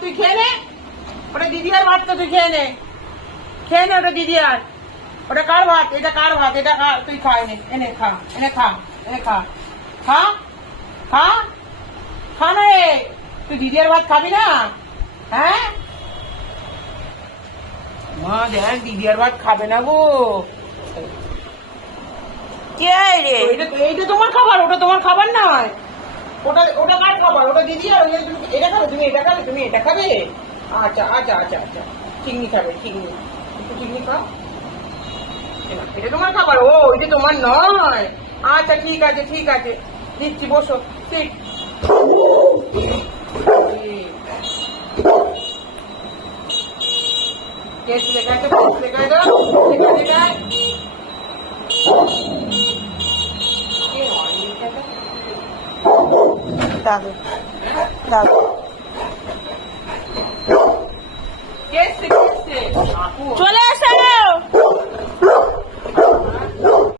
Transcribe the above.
তুই খেয়ে নে। ওটা দিদি আর ভাত তো তুই খেয়ে নে। খেয়ে নে ওটা দিদি আর ওটা কার ভাত? এটা কার ভাত? এটা কার? তুই খা এনে এনে খা এনে খা এনে খা। খা? খা? খা না রে। তুই দিদি আর ভাত খাবি না? হ্যাঁ? মা দেখ দিদি আর ভাত খাবে না গো। কে রে? এইটা তোমার খাবার ওটা তোমার খাবার নয় ওটা ওটা কার খাবার ওটা দিদি আর ওই তুমি এটা খাবে তুমি এটা খাবে তুমি এটা খাবে আচ্ছা আচ্ছা আচ্ছা আচ্ছা চিংড়ি খাবে চিংড়ি একটু চিংড়ি খাও এটা তোমার খাবার ও এটা তোমার নয় আচ্ছা ঠিক আছে ঠিক আছে দিচ্ছি বসো ঠিক হয়? দাদু এসছে? আপু। চলে